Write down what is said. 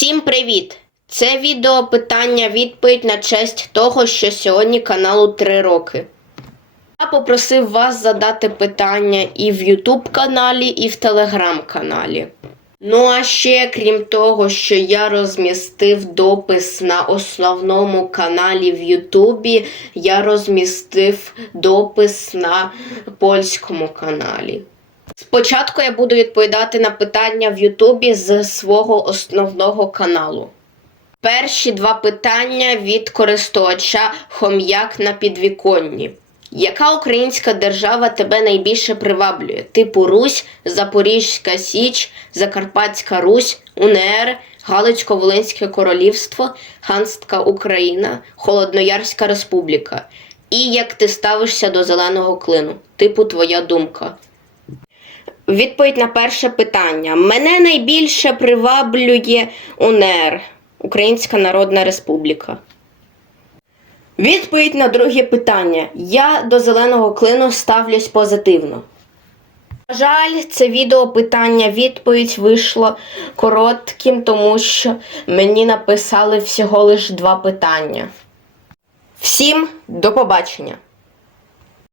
Всім привіт! Це відео питання відповідь на честь того, що сьогодні каналу 3 роки. Я попросив вас задати питання і в YouTube каналі, і в Telegram каналі. Ну а ще, крім того, що я розмістив допис на основному каналі в Ютубі, я розмістив допис на польському каналі. Спочатку я буду відповідати на питання в Ютубі з свого основного каналу. Перші два питання від користувача Хом'як на підвіконні. Яка українська держава тебе найбільше приваблює? Типу Русь, Запорізька Січ, Закарпатська Русь, УНР, Галицько-Волинське Королівство, Ханська Україна, Холодноярська Республіка. І як ти ставишся до зеленого клину? Типу твоя думка. Відповідь на перше питання. Мене найбільше приваблює УНР Українська Народна Республіка. Відповідь на друге питання. Я до зеленого клину ставлюсь позитивно. На жаль, це відео питання відповідь вийшло коротким, тому що мені написали всього лиш два питання. Всім до побачення!